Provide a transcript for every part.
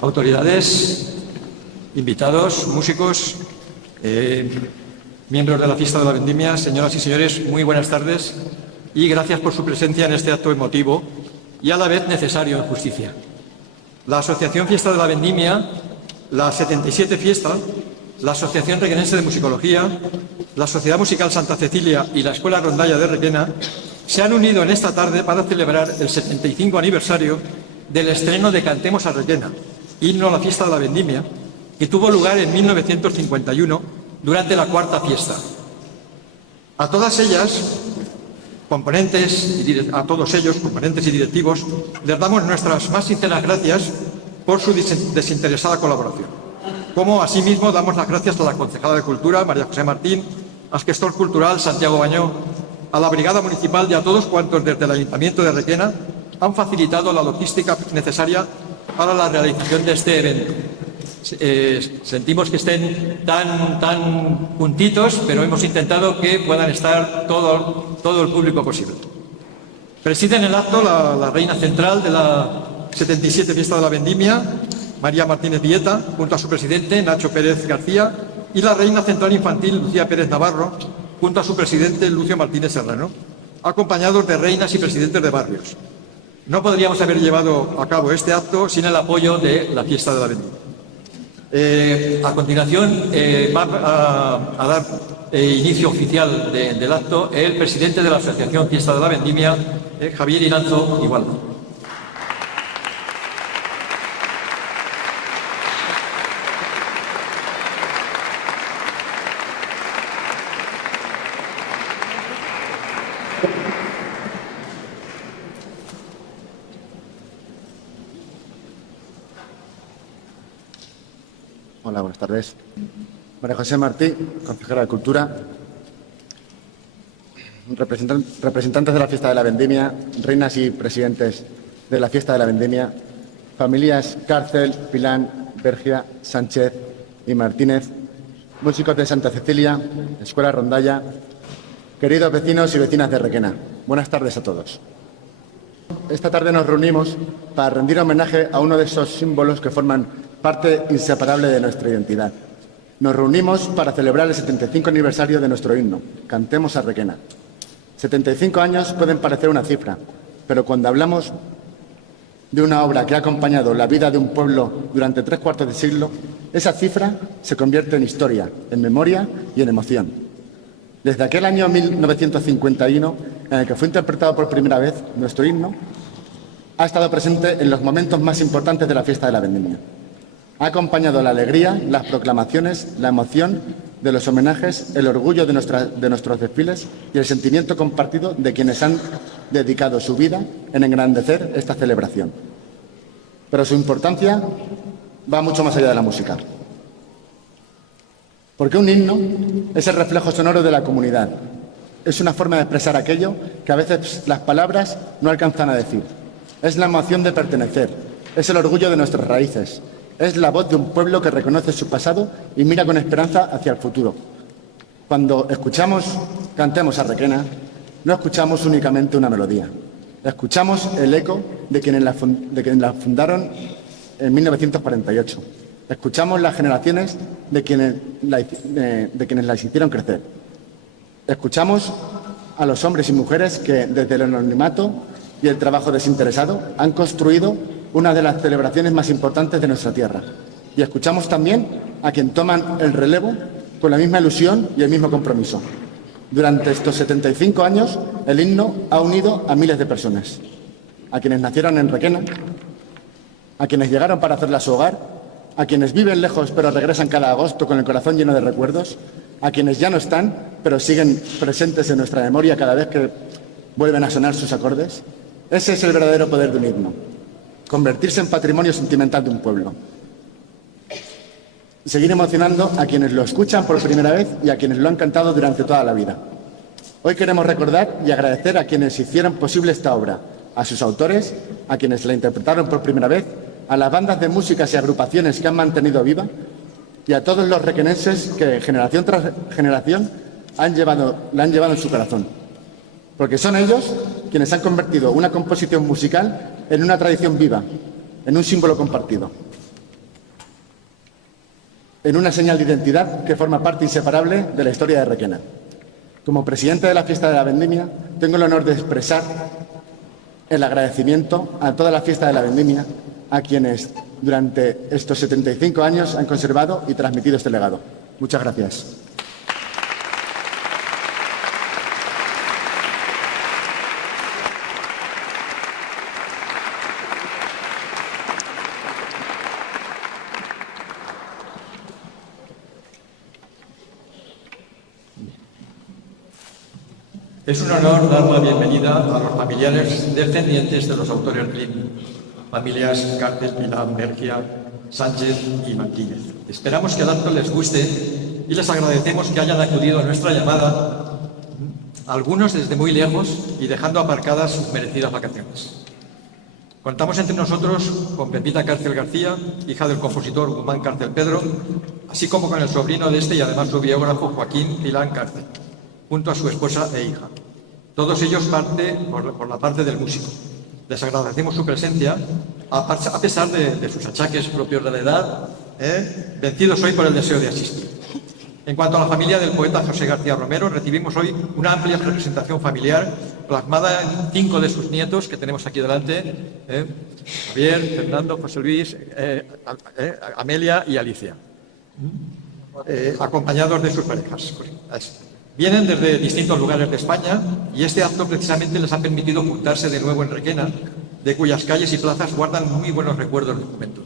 autoridades, invitados, músicos, miembros de la Fiesta de la Vendimia, señoras y señores, muy buenas tardes y gracias por su presencia en este acto emotivo y a la vez necesario en justicia. La Asociación Fiesta de la Vendimia, la 77 Fiesta, la Asociación Requenense de Musicología, la Sociedad Musical Santa Cecilia y la Escuela Rondalla de Requena se han unido en esta tarde para celebrar el 75 aniversario del estreno de Cantemos a Requena, himno a la Fiesta de la Vendimia, que tuvo lugar en 1951 durante la cuarta fiesta. A todas ellas, a todos ellos, componentes y directivos, les damos nuestras más sinceras gracias por su desinteresada colaboración. Como asimismo damos las gracias a la concejala de Cultura, María José Martín, al gestor cultural, Santiago Bañó, a la Brigada Municipal y a todos cuantos desde el Ayuntamiento de Requena han facilitado la logística necesaria para la realización de este evento. Sentimos que estén tan juntitos, pero hemos intentado que puedan estar todo el público posible. Presiden el acto la reina central de la 77 Fiesta de la Vendimia, María Martínez Vieta, junto a su presidente, Nacho Pérez García, y la reina central infantil, Lucía Pérez Navarro, junto a su presidente, Lucio Martínez Serrano, acompañados de reinas y presidentes de barrios. No podríamos haber llevado a cabo este acto sin el apoyo de la Fiesta de la Vendimia. A continuación va a dar inicio oficial del acto el presidente de la Asociación Fiesta de la Vendimia, Javier Iranzo Igualda. Hola, buenas tardes. María José Martí, consejera de Cultura, representantes de la Fiesta de la Vendimia, reinas y presidentes de la Fiesta de la Vendimia, familias Cárcel, Pilán, Bergia, Sánchez y Martínez, músicos de Santa Cecilia, Escuela Rondalla, queridos vecinos y vecinas de Requena. Buenas tardes a todos. Esta tarde nos reunimos para rendir homenaje a uno de esos símbolos que forman parte inseparable de nuestra identidad. Nos reunimos para celebrar el 75 aniversario de nuestro himno, Cantemos a Requena. 75 años pueden parecer una cifra, pero cuando hablamos de una obra que ha acompañado la vida de un pueblo durante 3/4 de siglo, esa cifra se convierte en historia, en memoria y en emoción. Desde aquel año 1951, en el que fue interpretado por primera vez nuestro himno, ha estado presente en los momentos más importantes de la Fiesta de la Vendimia. Ha acompañado la alegría, las proclamaciones, la emoción de los homenajes, el orgullo de nuestros desfiles y el sentimiento compartido de quienes han dedicado su vida en engrandecer esta celebración. Pero su importancia va mucho más allá de la música. Porque un himno es el reflejo sonoro de la comunidad. Es una forma de expresar aquello que a veces las palabras no alcanzan a decir. Es la emoción de pertenecer, es el orgullo de nuestras raíces. Es la voz de un pueblo que reconoce su pasado y mira con esperanza hacia el futuro. Cuando escuchamos Cantemos a Requena, no escuchamos únicamente una melodía. Escuchamos el eco de quienes la fundaron en 1948. Escuchamos las generaciones de quienes las hicieron crecer. Escuchamos a los hombres y mujeres que, desde el anonimato y el trabajo desinteresado, han construido una de las celebraciones más importantes de nuestra tierra. Y escuchamos también a quien toman el relevo con la misma ilusión y el mismo compromiso. Durante estos 75 años, el himno ha unido a miles de personas. A quienes nacieron en Requena, a quienes llegaron para hacerla su hogar, a quienes viven lejos pero regresan cada agosto con el corazón lleno de recuerdos, a quienes ya no están pero siguen presentes en nuestra memoria cada vez que vuelven a sonar sus acordes. Ese es el verdadero poder de un himno. Convertirse en patrimonio sentimental de un pueblo. Seguir emocionando a quienes lo escuchan por primera vez y a quienes lo han cantado durante toda la vida. Hoy queremos recordar y agradecer a quienes hicieron posible esta obra, a sus autores, a quienes la interpretaron por primera vez, a las bandas de músicas y agrupaciones que han mantenido viva y a todos los requenenses que generación tras generación la han llevado en su corazón. Porque son ellos quienes han convertido una composición musical en una tradición viva, en un símbolo compartido. en una señal de identidad que forma parte inseparable de la historia de Requena. Como presidente de la Fiesta de la Vendimia, tengo el honor de expresar el agradecimiento a toda la Fiesta de la Vendimia, a quienes durante estos 75 años han conservado y transmitido este legado. Muchas gracias. Es un honor dar la bienvenida a los familiares descendientes de los autores del crimen, familias Cárcel, Milán, Bergia, Sánchez y Martínez. Esperamos que el acto les guste y les agradecemos que hayan acudido a nuestra llamada, algunos desde muy lejos y dejando aparcadas sus merecidas vacaciones. Contamos entre nosotros con Pepita Cárcel García, hija del compositor Guzmán Cárcel Pedro, así como con el sobrino de este y además su biógrafo Joaquín Milán Cárcel, junto a su esposa e hija. Todos ellos por la parte del músico. Les agradecemos su presencia, a pesar de sus achaques propios de la edad, vencidos hoy por el deseo de asistir. En cuanto a la familia del poeta José García Romero, recibimos hoy una amplia representación familiar, plasmada en 5 de sus nietos que tenemos aquí delante, Javier, Fernando, José Luis, Amelia y Alicia, acompañados de sus parejas. Vienen desde distintos lugares de España y este acto precisamente les ha permitido juntarse de nuevo en Requena, de cuyas calles y plazas guardan muy buenos recuerdos de juventud.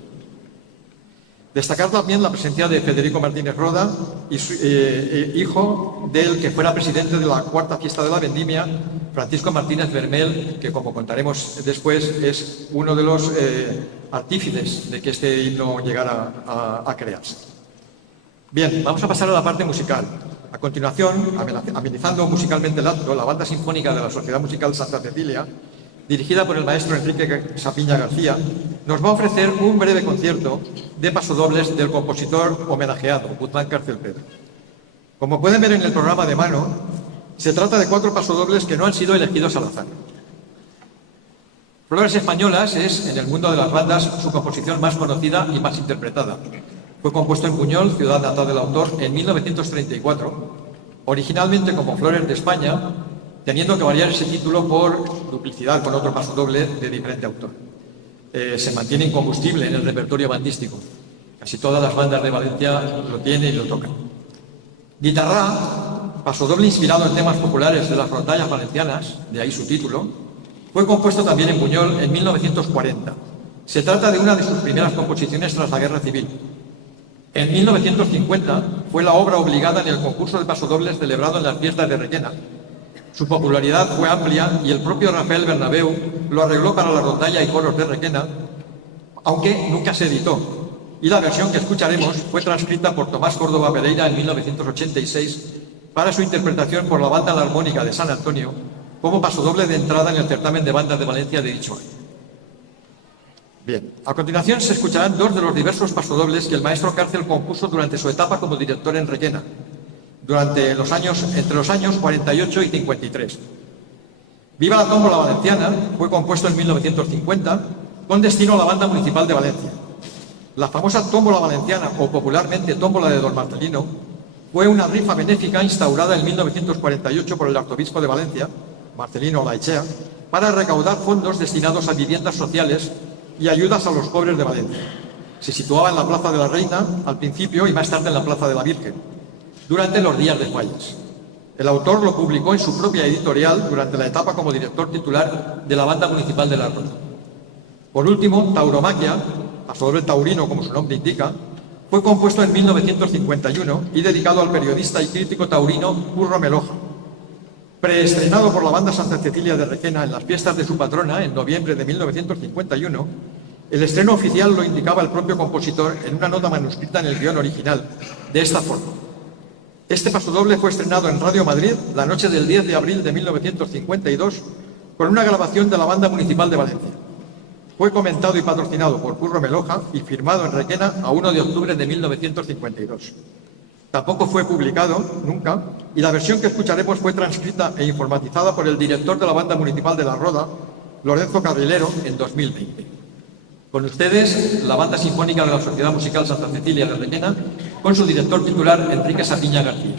Destacar también la presencia de Federico Martínez Roda, y hijo del que fuera presidente de la cuarta fiesta de la Vendimia, Francisco Martínez Bermel, que como contaremos después es uno de los artífices de que este himno llegara a crearse. Bien, vamos a pasar a la parte musical. A continuación, amenizando musicalmente el acto, la Banda Sinfónica de la Sociedad Musical Santa Cecilia, dirigida por el maestro Enrique Sapiña García, nos va a ofrecer un breve concierto de pasodobles del compositor homenajeado, Guzmán Cárcel Pedro. Como pueden ver en el programa de mano, se trata de 4 pasodobles que no han sido elegidos al azar. Flores Españolas es, en el mundo de las bandas, su composición más conocida y más interpretada. Fue compuesto en Buñol, ciudad natal del autor, en 1934, originalmente como Flores de España, teniendo que variar ese título por duplicidad con otro pasodoble de diferente autor. Se mantiene incombustible en el repertorio bandístico. Casi todas las bandas de Valencia lo tienen y lo tocan. Guitarrá, pasodoble inspirado en temas populares de las rondallas valencianas, de ahí su título, fue compuesto también en Buñol en 1940. Se trata de una de sus primeras composiciones tras la Guerra Civil. En 1950 fue la obra obligada en el concurso de pasodobles celebrado en las fiestas de Requena. Su popularidad fue amplia y el propio Rafael Bernabéu lo arregló para la rondalla y coros de Requena, aunque nunca se editó. Y la versión que escucharemos fue transcrita por Tomás Córdoba Pereira en 1986 para su interpretación por la Banda La Armónica de San Antonio como pasodoble de entrada en el certamen de bandas de Valencia de dicho año. Bien, a continuación se escucharán 2 de los diversos pasodobles que el maestro Cárcel compuso durante su etapa como director en Requena, entre los años 48 y 53. Viva la tómbola valenciana fue compuesto en 1950 con destino a la Banda Municipal de Valencia. La famosa tómbola valenciana, o popularmente tómbola de Don Marcelino, fue una rifa benéfica instaurada en 1948 por el arzobispo de Valencia, Marcelino Laechea, para recaudar fondos destinados a viviendas sociales y ayudas a los pobres de Valencia. Se situaba en la Plaza de la Reina al principio y más tarde en la Plaza de la Virgen, durante los días de fallas. El autor lo publicó en su propia editorial durante la etapa como director titular de la Banda Municipal de La Roda. Por último, Tauromaquia, pasodoble taurino como su nombre indica, fue compuesto en 1951 y dedicado al periodista y crítico taurino Curro Meloja. Preestrenado por la Banda Santa Cecilia de Requena en las fiestas de su patrona en noviembre de 1951, el estreno oficial lo indicaba el propio compositor en una nota manuscrita en el guión original, de esta forma. Este pasodoble fue estrenado en Radio Madrid la noche del 10 de abril de 1952 con una grabación de la Banda Municipal de Valencia. Fue comentado y patrocinado por Curro Meloja y firmado en Requena a 1 de octubre de 1952. Tampoco fue publicado nunca y la versión que escucharemos fue transcrita e informatizada por el director de la Banda Municipal de La Roda, Lorenzo Carrilero, en 2020. Con ustedes, la Banda Sinfónica de la Sociedad Musical Santa Cecilia de Requena, con su director titular, Enrique Sardiña García.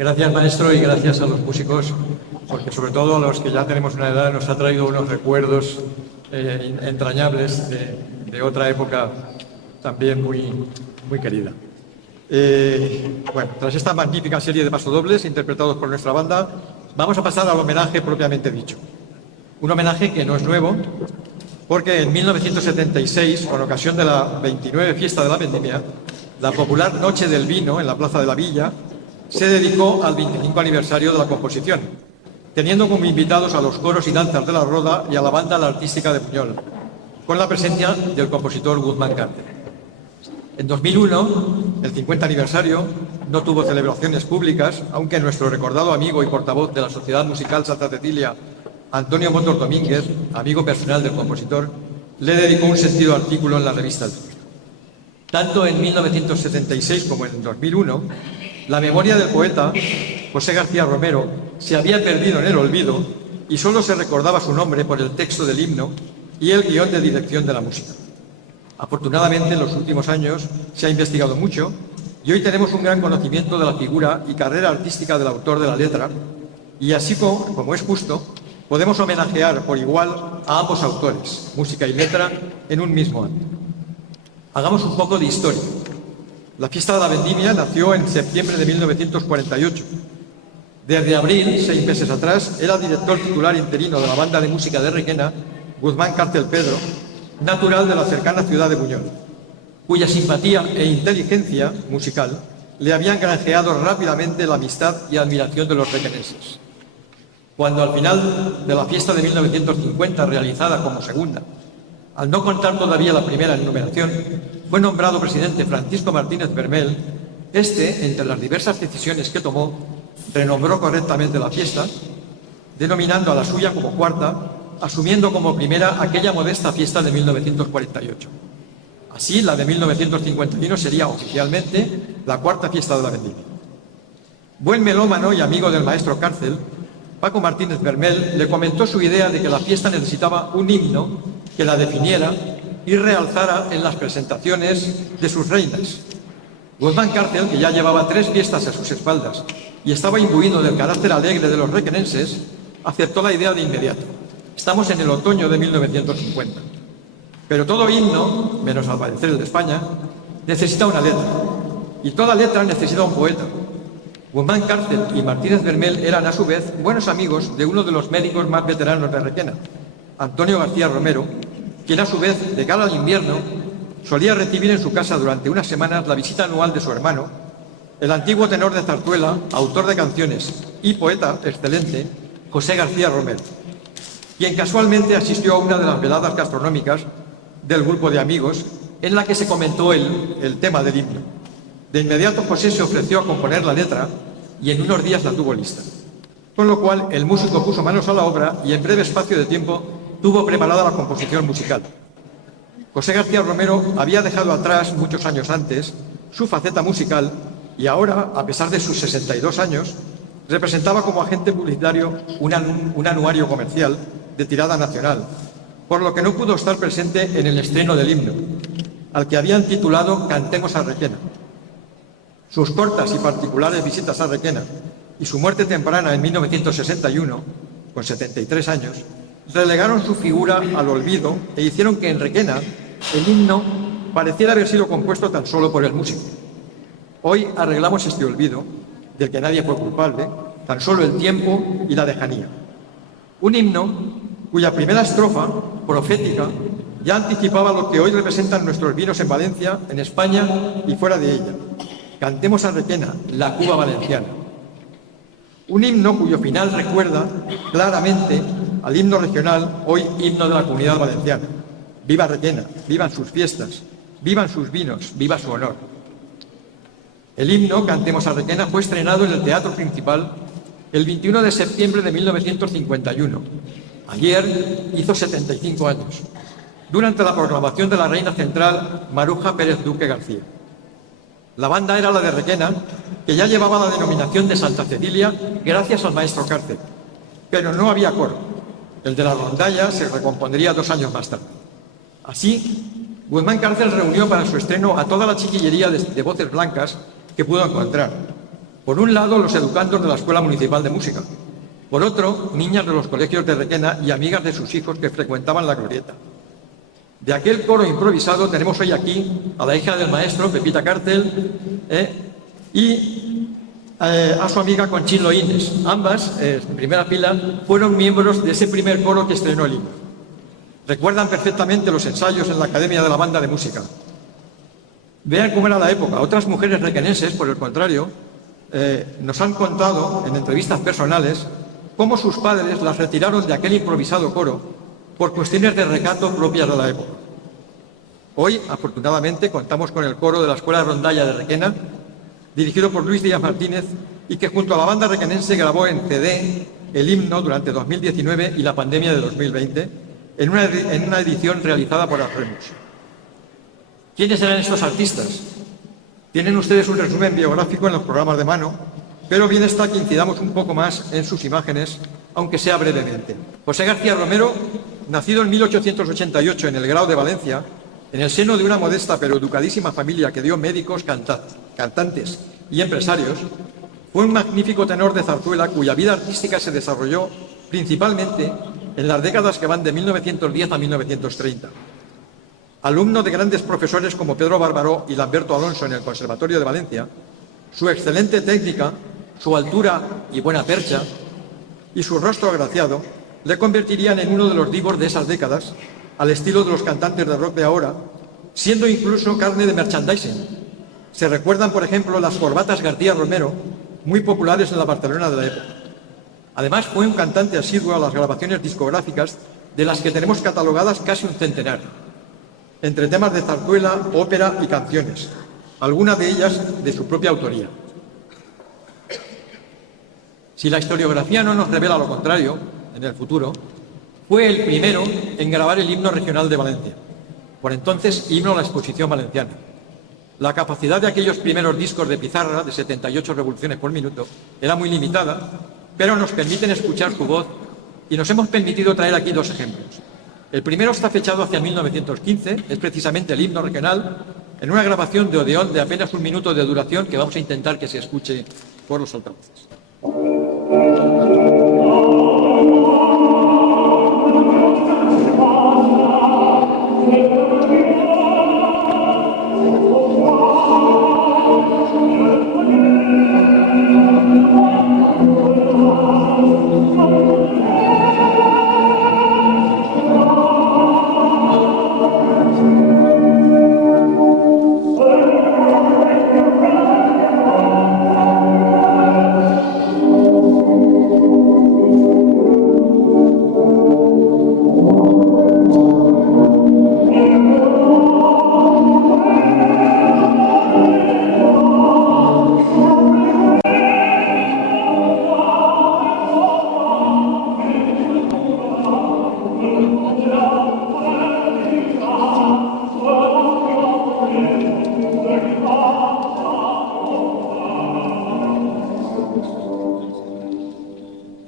Gracias, maestro, y gracias a los músicos, porque sobre todo a los que ya tenemos una edad nos ha traído unos recuerdos entrañables de otra época también muy querida. Bueno, tras esta magnífica serie de pasodobles interpretados por nuestra banda, vamos a pasar al homenaje propiamente dicho. Un homenaje que no es nuevo, porque en 1976, con ocasión de la 29 Fiesta de la Vendimia, la popular Noche del Vino en la Plaza de la Villa se dedicó al 25 aniversario de la composición, teniendo como invitados a los coros y danzas de la Roda y a la banda La Artística de Buñol, con la presencia del compositor Guzmán Cárcel. En 2001, el 50 aniversario, no tuvo celebraciones públicas, aunque nuestro recordado amigo y portavoz de la Sociedad Musical Santa Cecilia, Antonio Motor Domínguez, amigo personal del compositor, le dedicó un sentido artículo en la revista El Turno. Tanto en 1976 como en 2001, la memoria del poeta José García Romero se había perdido en el olvido y solo se recordaba su nombre por el texto del himno y el guión de dirección de la música. Afortunadamente, en los últimos años se ha investigado mucho y hoy tenemos un gran conocimiento de la figura y carrera artística del autor de la letra, y así como es justo, podemos homenajear por igual a ambos autores, música y letra, en un mismo año. Hagamos un poco de historia. La Fiesta de la Vendimia nació en septiembre de 1948. Desde abril, 6 meses atrás, era director titular interino de la banda de música de Requena, Guzmán Cárcel Pedro, natural de la cercana ciudad de Buñol, cuya simpatía e inteligencia musical le habían granjeado rápidamente la amistad y admiración de los requenenses. Cuando al final de la fiesta de 1950, realizada como segunda, al no contar todavía la primera enumeración, fue nombrado presidente Francisco Martínez Bermel, entre las diversas decisiones que tomó, renombró correctamente la fiesta, denominando a la suya como cuarta, asumiendo como primera aquella modesta fiesta de 1948. Así, la de 1951 sería oficialmente la cuarta fiesta de la Vendimia. Buen melómano y amigo del maestro Cárcel, Paco Martínez Bermel le comentó su idea de que la fiesta necesitaba un himno que la definiera y realzara en las presentaciones de sus reinas. Guzmán Cárcel, que ya llevaba 3 fiestas a sus espaldas y estaba imbuido del carácter alegre de los requenenses, aceptó la idea de inmediato. Estamos en el otoño de 1950. Pero todo himno, menos al parecer el de España, necesita una letra. Y toda letra necesita un poeta. Guzmán Cárcel y Martínez Bermel eran, a su vez, buenos amigos de uno de los médicos más veteranos de Requena, Antonio García Romero, quien, a su vez, de cara al invierno, solía recibir en su casa durante unas semanas la visita anual de su hermano, el antiguo tenor de zarzuela, autor de canciones y poeta excelente, José García Romero, quien casualmente asistió a una de las veladas gastronómicas del grupo de amigos en la que se comentó el tema del himno. De inmediato José se ofreció a componer la letra y en unos días la tuvo lista. Con lo cual el músico puso manos a la obra y en breve espacio de tiempo tuvo preparada la composición musical. José García Romero había dejado atrás, muchos años antes, su faceta musical y ahora, a pesar de sus 62 años, representaba como agente publicitario un anuario comercial de tirada nacional, por lo que no pudo estar presente en el estreno del himno, al que habían titulado Cantemos a Requena. Sus cortas y particulares visitas a Requena y su muerte temprana en 1961, con 73 años, relegaron su figura al olvido e hicieron que en Requena el himno pareciera haber sido compuesto tan solo por el músico. Hoy arreglamos este olvido, del que nadie fue culpable, tan solo el tiempo y la lejanía. Un himno cuya primera estrofa, profética, ya anticipaba lo que hoy representan nuestros vinos en Valencia, en España y fuera de ella. Cantemos a Requena, la Cuba valenciana. Un himno cuyo final recuerda claramente al himno regional, hoy himno de la Comunidad Valenciana. Viva Requena, vivan sus fiestas, vivan sus vinos, viva su honor. El himno, Cantemos a Requena, fue estrenado en el Teatro Principal el 21 de septiembre de 1951. Ayer hizo 75 años, durante la proclamación de la reina central Maruja Pérez Duque García. La banda era la de Requena, que ya llevaba la denominación de Santa Cecilia gracias al maestro Cárcel, pero no había coro. El de la rondalla se recompondría 2 años más tarde. Así, Guzmán Cárcel reunió para su estreno a toda la chiquillería de voces blancas que pudo encontrar. Por un lado, los educandos de la Escuela Municipal de Música. Por otro, niñas de los colegios de Requena y amigas de sus hijos que frecuentaban la glorieta. De aquel coro improvisado tenemos hoy aquí a la hija del maestro, Pepita Cárcel, y a su amiga Conchilo Ines. Ambas, en primera fila, fueron miembros de ese primer coro que estrenó el himno. Recuerdan perfectamente los ensayos en la Academia de la Banda de Música. Vean cómo era la época. Otras mujeres requenenses, por el contrario, nos han contado en entrevistas personales cómo sus padres las retiraron de aquel improvisado coro por cuestiones de recato propias de la época. Hoy, afortunadamente, contamos con el coro de la Escuela Rondalla de Requena, dirigido por Luis Díaz Martínez, y que junto a la banda requenense grabó en CD el himno durante 2019 y la pandemia de 2020, en una edición realizada por Arremus. ¿Quiénes eran estos artistas? Tienen ustedes un resumen biográfico en los programas de mano, pero bien está que incidamos un poco más en sus imágenes, aunque sea brevemente. José García Romero, nacido en 1888 en el Grao de Valencia, en el seno de una modesta pero educadísima familia que dio médicos, cantantes y empresarios, fue un magnífico tenor de zarzuela cuya vida artística se desarrolló principalmente en las décadas que van de 1910 a 1930. Alumno de grandes profesores como Pedro Barbaró y Lamberto Alonso en el Conservatorio de Valencia, su excelente técnica, su altura y buena percha y su rostro agraciado le convertirían en uno de los divos de esas décadas, al estilo de los cantantes de rock de ahora, siendo incluso carne de merchandising. Se recuerdan, por ejemplo, las corbatas García Romero, muy populares en la Barcelona de la época. Además, fue un cantante asiduo a las grabaciones discográficas, de las que tenemos catalogadas casi un centenar, entre temas de zarzuela, ópera y canciones, algunas de ellas de su propia autoría. Si la historiografía no nos revela lo contrario, en el futuro, fue el primero en grabar el himno regional de Valencia, por entonces himno a la Exposición Valenciana. La capacidad de aquellos primeros discos de pizarra, de 78 revoluciones por minuto, era muy limitada, pero nos permiten escuchar su voz y nos hemos permitido traer aquí dos ejemplos. El primero está fechado hacia 1915, es precisamente el himno regional, en una grabación de Odeón de apenas un minuto de duración que vamos a intentar que se escuche por los altavoces.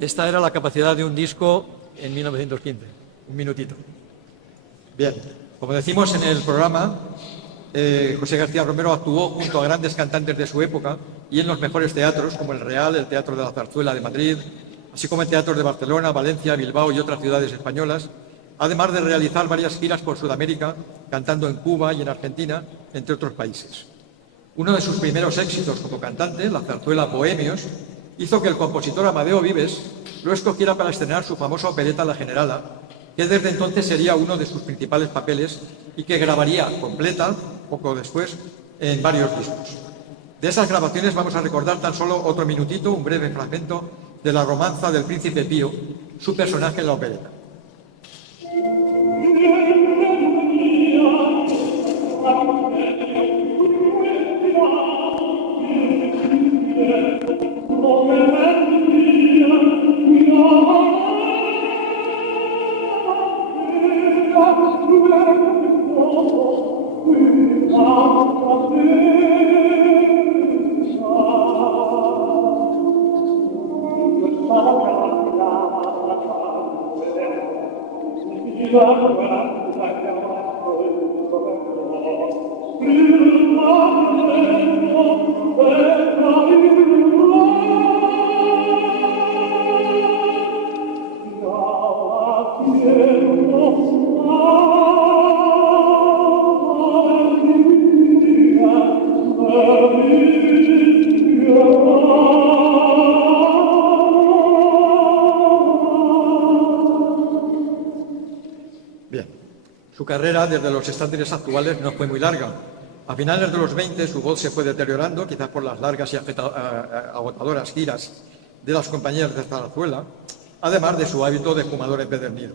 Esta era la capacidad de un disco en 1915, un minutito. Bien, como decimos en el programa, José García Romero actuó junto a grandes cantantes de su época y en los mejores teatros, como el Real, el Teatro de la Zarzuela de Madrid, así como en teatros de Barcelona, Valencia, Bilbao y otras ciudades españolas, además de realizar varias giras por Sudamérica, cantando en Cuba y en Argentina, entre otros países. Uno de sus primeros éxitos como cantante, la zarzuela Bohemios, hizo que el compositor Amadeo Vives lo escogiera para estrenar su famosa opereta La Generala, que desde entonces sería uno de sus principales papeles y que grabaría completa, poco después, en varios discos. De esas grabaciones vamos a recordar tan solo otro minutito, un breve fragmento de la romanza del Príncipe Pío, su personaje en la opereta. carrera desde los estándares actuales no fue muy larga. A finales de los 20 su voz se fue deteriorando, quizás por las largas y agotadoras giras de las compañías de zarzuela, además de su hábito de fumador empedernido.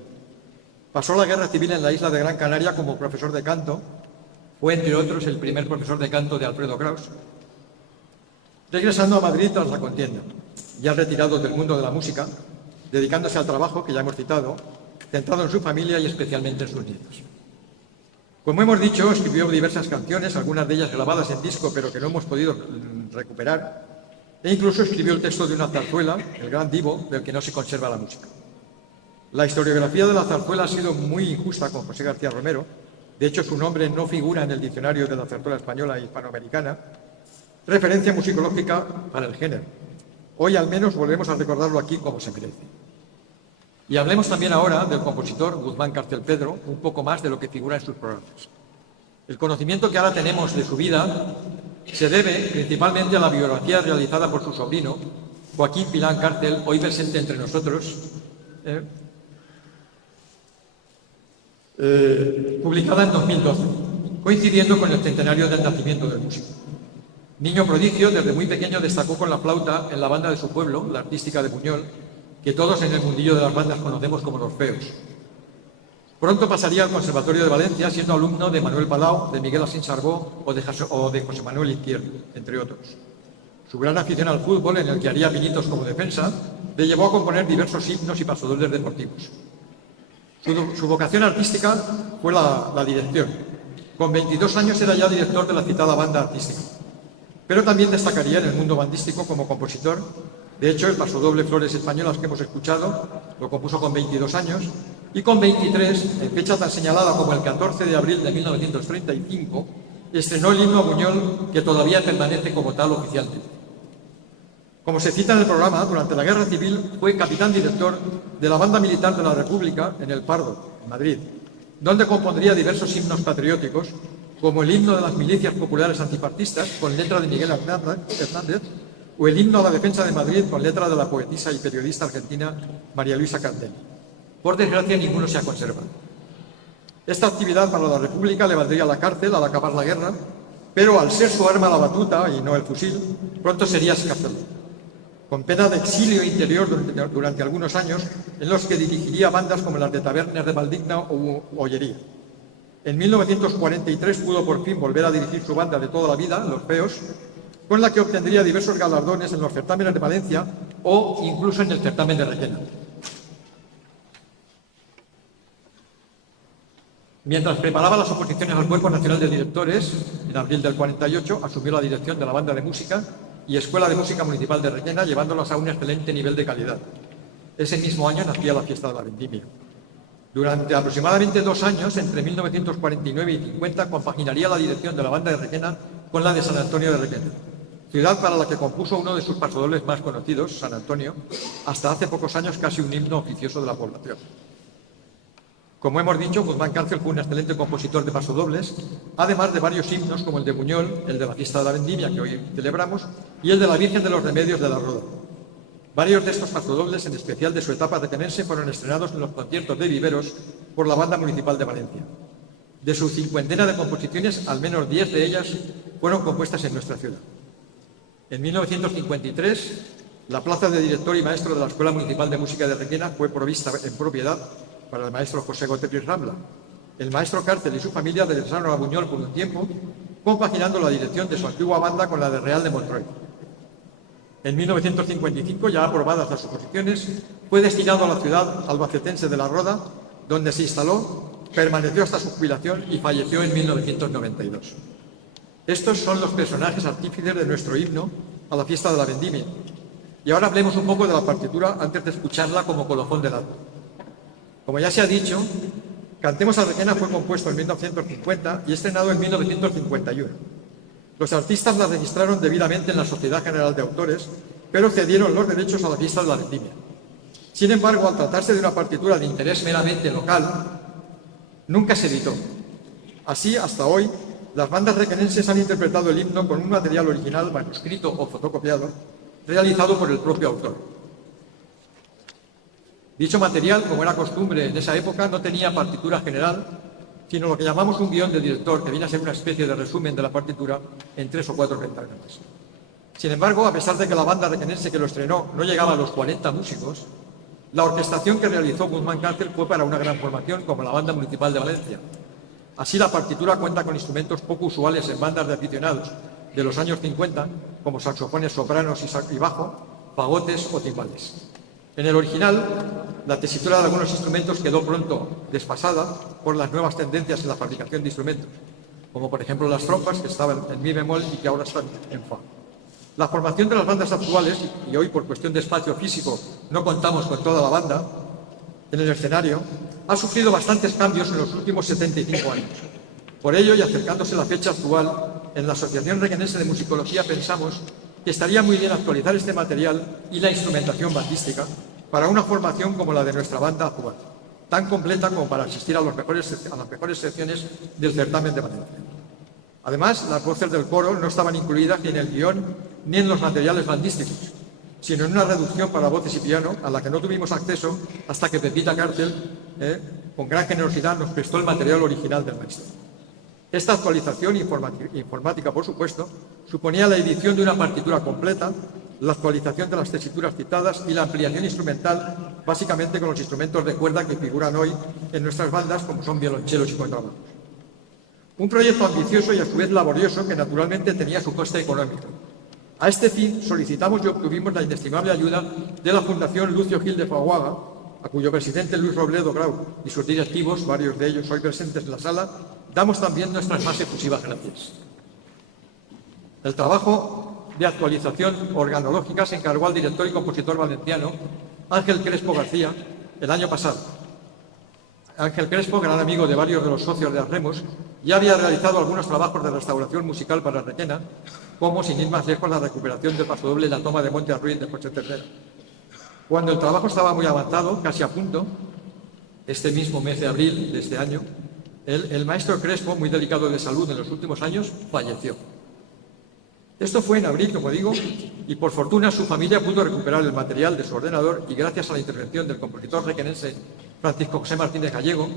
Pasó la guerra civil en la isla de Gran Canaria como profesor de canto. Fue, entre otros, el primer profesor de canto de Alfredo Kraus. Regresando a Madrid tras la contienda, ya retirado del mundo de la música, dedicándose al trabajo que ya hemos citado, centrado en su familia y especialmente en sus nietos. Como hemos dicho, escribió diversas canciones, algunas de ellas grabadas en disco, pero que no hemos podido recuperar, e incluso escribió el texto de una zarzuela, El Gran Divo, del que no se conserva la música. La historiografía de la zarzuela ha sido muy injusta con José García Romero. De hecho, su nombre no figura en el diccionario de la zarzuela española e hispanoamericana, referencia musicológica para el género. Hoy al menos volvemos a recordarlo aquí como se merece. Y hablemos también ahora del compositor Guzmán Cárcel Pedro, un poco más de lo que figura en sus programas. El conocimiento que ahora tenemos de su vida se debe principalmente a la biografía realizada por su sobrino, Joaquín Pilán Cárcel, hoy presente entre nosotros, publicada en 2012, coincidiendo con el centenario del nacimiento del músico. Niño prodigio, desde muy pequeño destacó con la flauta en la banda de su pueblo, la artística de Buñol, que todos en el mundillo de las bandas conocemos como los Feos. Pronto pasaría al Conservatorio de Valencia, siendo alumno de Manuel Palau, de Miguel Asín Sarbó o de José Manuel Izquierdo, entre otros. Su gran afición al fútbol, en el que haría pinitos como defensa, le llevó a componer diversos himnos y pasodobles deportivos. Su vocación artística fue la dirección. Con 22 años era ya director de la citada banda artística. Pero también destacaría en el mundo bandístico como compositor. De hecho, el pasodoble Flores Españolas que hemos escuchado lo compuso con 22 años y con 23, en fecha tan señalada como el 14 de abril de 1935, estrenó el himno a Buñol, que todavía permanece como tal oficialmente. Como se cita en el programa, durante la Guerra Civil fue capitán director de la Banda Militar de la República en El Pardo, en Madrid, donde compondría diversos himnos patrióticos, como el himno de las milicias populares antifascistas, con letra de Miguel Hernández, o el himno a la defensa de Madrid, con letra de la poetisa y periodista argentina María Luisa Candel. Por desgracia, ninguno se ha conservado. Esta actividad para la República le valdría la cárcel al acabar la guerra, pero al ser su arma la batuta y no el fusil, pronto sería escarcelado, con pena de exilio interior durante algunos años, en los que dirigiría bandas como las de Tabernas de Valdigna o Ollería. En 1943 pudo por fin volver a dirigir su banda de toda la vida, Los Feos, con la que obtendría diversos galardones en los certámenes de Valencia o incluso en el certamen de Requena. Mientras preparaba las oposiciones al Cuerpo Nacional de Directores, en abril del 48 asumió la dirección de la Banda de Música y Escuela de Música Municipal de Requena, llevándolas a un excelente nivel de calidad. Ese mismo año nacía la fiesta de la vendimia. Durante aproximadamente 2 años, entre 1949 y 50, compaginaría la dirección de la Banda de Requena con la de San Antonio de Requena, ciudad para la que compuso uno de sus pasodobles más conocidos, San Antonio, hasta hace pocos años casi un himno oficioso de la población. Como hemos dicho, Guzmán Cárcel fue un excelente compositor de pasodobles, además de varios himnos como el de Buñol, el de la fiesta de la vendimia, que hoy celebramos, y el de la Virgen de los Remedios de la Roda. Varios de estos pasodobles, en especial de su etapa requenense, fueron estrenados en los conciertos de Viveros por la Banda Municipal de Valencia. De su 50 de composiciones, al menos 10 de ellas fueron compuestas en nuestra ciudad. En 1953, la plaza de director y maestro de la Escuela Municipal de Música de Requena fue provista en propiedad para el maestro José Gotepi Rambla. El maestro Cárcel y su familia regresaron a Buñol por un tiempo, compaginando la dirección de su antigua banda con la de Real de Montreuil. En 1955, ya aprobadas las oposiciones, fue destinado a la ciudad albacetense de La Roda, donde se instaló, permaneció hasta su jubilación y falleció en 1992. Estos son los personajes artífices de nuestro himno a la fiesta de la vendimia. Y ahora hablemos un poco de la partitura antes de escucharla como colofón del acto. Como ya se ha dicho, Cantemos a Requena fue compuesto en 1950 y estrenado en 1951. Los artistas la registraron debidamente en la Sociedad General de Autores, pero cedieron los derechos a la fiesta de la vendimia. Sin embargo, al tratarse de una partitura de interés meramente local, nunca se editó. Así, hasta hoy, las bandas requenenses han interpretado el himno con un material original, manuscrito o fotocopiado, realizado por el propio autor. Dicho material, como era costumbre en esa época, no tenía partitura general, sino lo que llamamos un guión de director, que viene a ser una especie de resumen de la partitura en 3 o 4 pentagramas. Sin embargo, a pesar de que la banda requenense que lo estrenó no llegaba a los 40 músicos, la orquestación que realizó Guzmán Cárcel fue para una gran formación como la Banda Municipal de Valencia. Así, la partitura cuenta con instrumentos poco usuales en bandas de aficionados de los años 50, como saxofones sopranos y bajo, fagotes o timbales. En el original, la tesitura de algunos instrumentos quedó pronto desfasada por las nuevas tendencias en la fabricación de instrumentos, como por ejemplo las trompas, que estaban en mi bemol y que ahora están en fa. La formación de las bandas actuales, y hoy por cuestión de espacio físico no contamos con toda la banda en el escenario, ha sufrido bastantes cambios en los últimos 75 años. Por ello, y acercándose la fecha actual, en la Asociación Requenense de Musicología pensamos que estaría muy bien actualizar este material y la instrumentación bandística para una formación como la de nuestra banda actual, tan completa como para asistir a las mejores secciones del certamen de Valencia. Además, las voces del coro no estaban incluidas ni en el guión ni en los materiales bandísticos, sino en una reducción para voces y piano a la que no tuvimos acceso hasta que Pepita Cárcel, con gran generosidad, nos prestó el material original del maestro. Esta actualización informática, por supuesto, suponía la edición de una partitura completa, la actualización de las tesituras citadas y la ampliación instrumental, básicamente con los instrumentos de cuerda que figuran hoy en nuestras bandas, como son violonchelos y contrabajos. Un proyecto ambicioso y a su vez laborioso que naturalmente tenía su coste económico. A este fin solicitamos y obtuvimos la inestimable ayuda de la Fundación Lucio Gil de Faguaga, a cuyo presidente Luis Robledo Grau y sus directivos, varios de ellos hoy presentes en la sala, damos también nuestras más efusivas gracias. El trabajo de actualización organológica se encargó al director y compositor valenciano Ángel Crespo García el año pasado. Ángel Crespo, gran amigo de varios de los socios de Arremos, ya había realizado algunos trabajos de restauración musical para Requena, como, sin ir más lejos, la recuperación del pasodoble y la toma de Monte Arruín de José III. Cuando el trabajo estaba muy avanzado, casi a punto, este mismo mes de abril de este año, el maestro Crespo, muy delicado de salud en los últimos años, falleció. Esto fue en abril, como digo, y por fortuna su familia pudo recuperar el material de su ordenador y gracias a la intervención del compositor requenense Francisco José Martínez Gallego,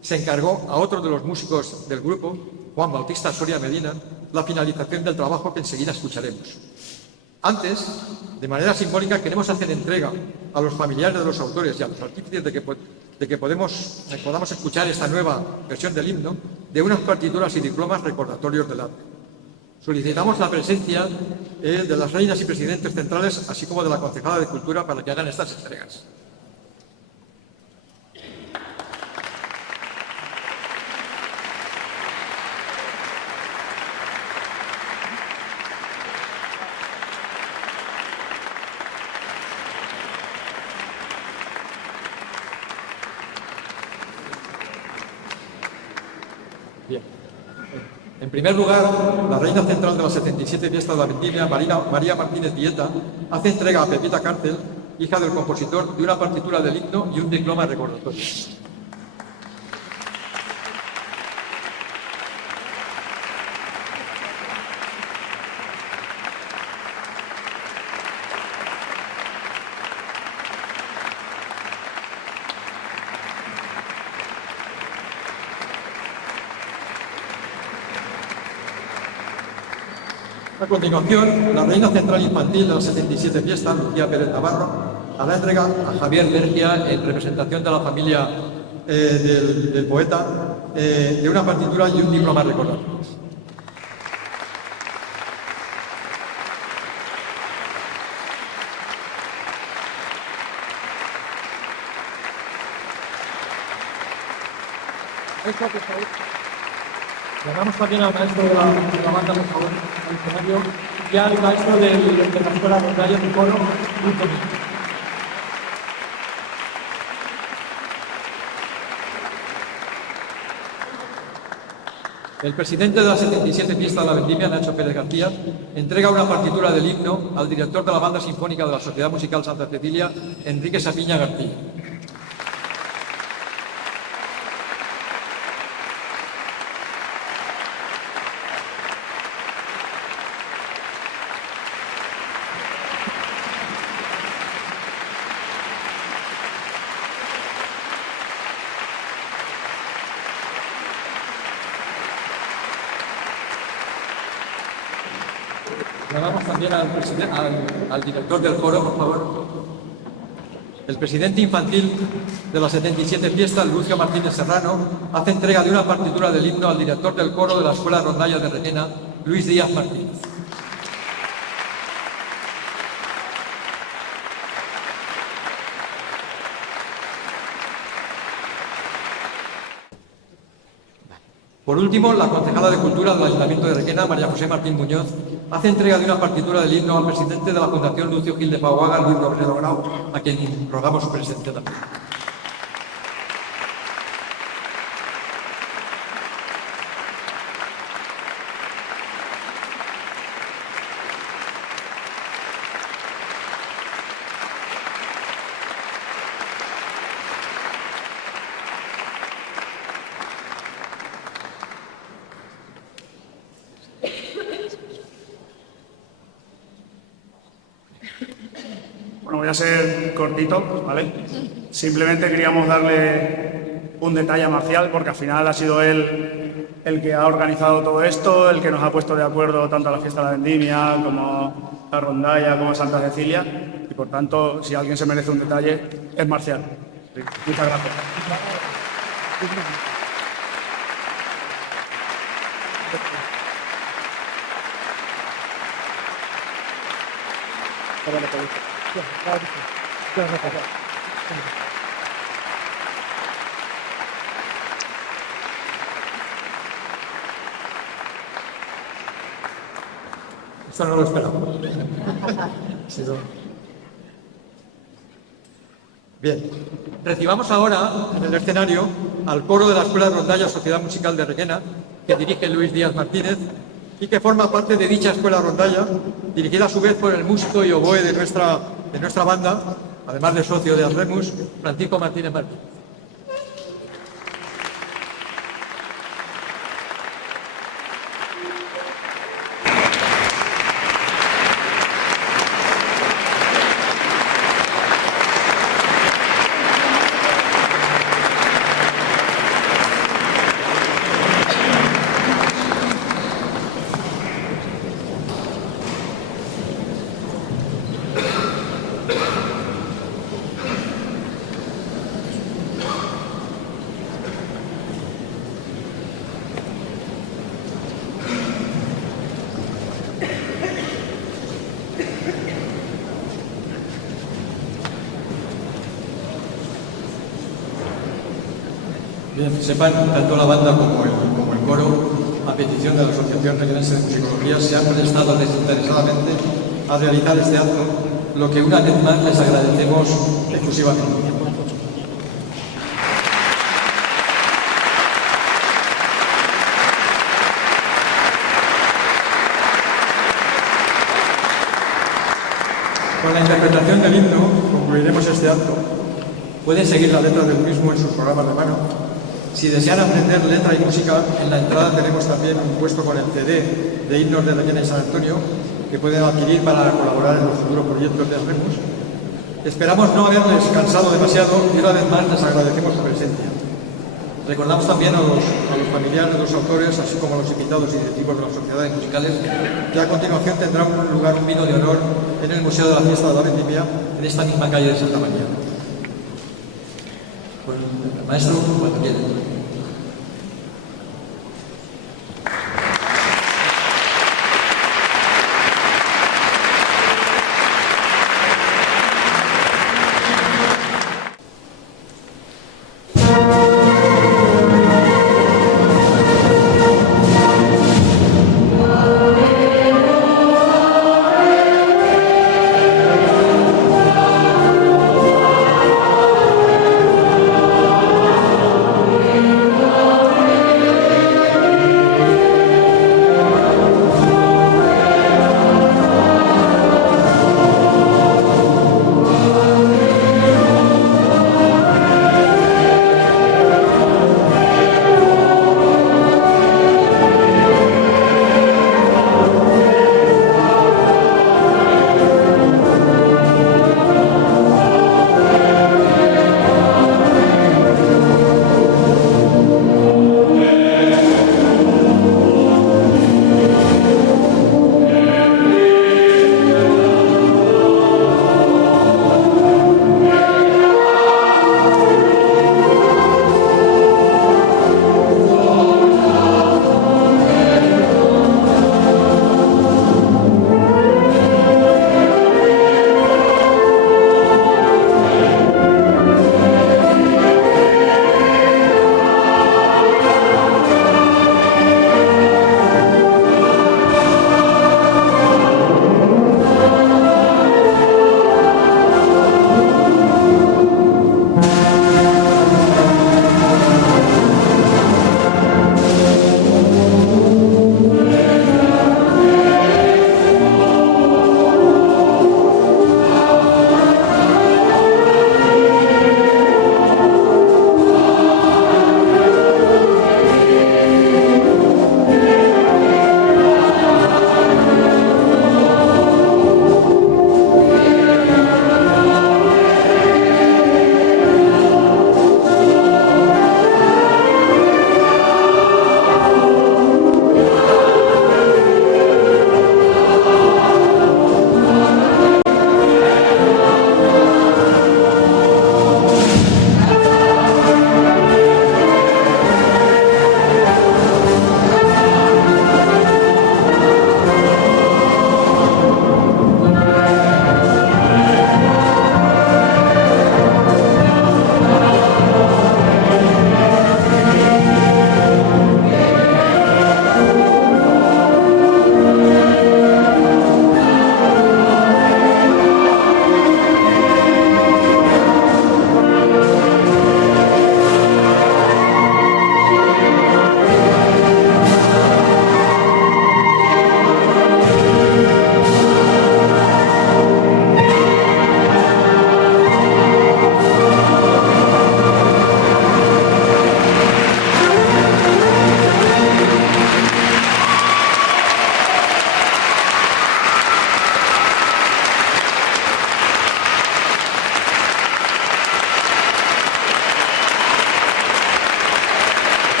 se encargó a otro de los músicos del grupo, Juan Bautista Soria Medina, la finalización del trabajo que enseguida escucharemos. Antes, de manera simbólica, queremos hacer entrega a los familiares de los autores y a los artífices de que podamos escuchar esta nueva versión del himno de unas partituras y diplomas recordatorios del arte. Solicitamos la presencia de las reinas y presidentes centrales, así como de la concejala de Cultura, para que hagan estas entregas. Bien. En primer lugar, la reina central de las 77 fiestas de la Vendimia, María Martínez Villeta, hace entrega a Pepita Cárcel, hija del compositor, de una partitura del himno y un diploma recordatorio. A continuación, la reina central infantil de las 77 fiestas, Lucía Pérez Navarro, hará entrega a Javier Bergia, en representación de la familia del poeta, de una partitura y un diploma recordatorio. Llamamos también al maestro de la banda, por favor, al escenario, y al maestro de la escuela contraria de coro, El presidente de las 77 fiestas de la Vendimia, Nacho Pérez García, entrega una partitura del himno al director de la Banda Sinfónica de la Sociedad Musical Santa Cecilia, Enrique Sapiña García. Llamamos también al director del coro, por favor. El presidente infantil de las 77 fiestas, Lucio Martínez Serrano, hace entrega de una partitura del himno al director del coro de la Escuela Rondalla de Requena, Luis Díaz Martínez. Por último, la concejala de Cultura del Ayuntamiento de Requena, María José Martín Muñoz, hace entrega de una partitura del himno al presidente de la Fundación Lucio Gil de Faguaga, Luis Robledo Grau, a quien rogamos su presencia también. Bueno, voy a ser cortito, ¿vale? Simplemente queríamos darle un detalle a Marcial, porque al final ha sido él el que ha organizado todo esto, el que nos ha puesto de acuerdo tanto a la fiesta de la vendimia como a Rondalla, como a Santa Cecilia, y por tanto, si alguien se merece un detalle, es Marcial. Sí, muchas gracias. Eso no lo esperaba. Bien, recibamos ahora en el escenario al coro de la Escuela Rondalla Sociedad Musical de Requena, que dirige Luis Díaz Martínez y que forma parte de dicha Escuela Rondalla, dirigida a su vez por el músico y oboe de nuestra banda, además de socio de Adremus, Francisco Martínez Martínez. Bien, sepan, tanto la banda como el coro, a petición de la Asociación Requenense de Musicología, se han prestado desinteresadamente a realizar este acto, lo que una vez más les agradecemos exclusivamente. Con la interpretación del himno concluiremos este acto. Pueden seguir la letra del mismo en sus programas de mano. Si desean aprender letra y música, en la entrada tenemos también un puesto con el CD de himnos de Requena y San Antonio que pueden adquirir para colaborar en los futuros proyectos de Adremus. Esperamos no haberles cansado demasiado y una vez más les agradecemos su presencia. Recordamos también a los familiares de los autores, así como a los invitados y directivos de las sociedades musicales, que a continuación tendrá un lugar, un vino de honor en el Museo de la Fiesta de la Vendimia, en esta misma calle de Santa María. Pues, maestro, cuando quiera.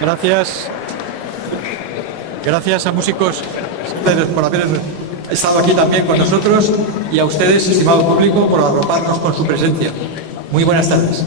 Gracias. Gracias a músicos ustedes por haber estado aquí también con nosotros y a ustedes, estimado público, por arroparnos con su presencia. Muy buenas tardes.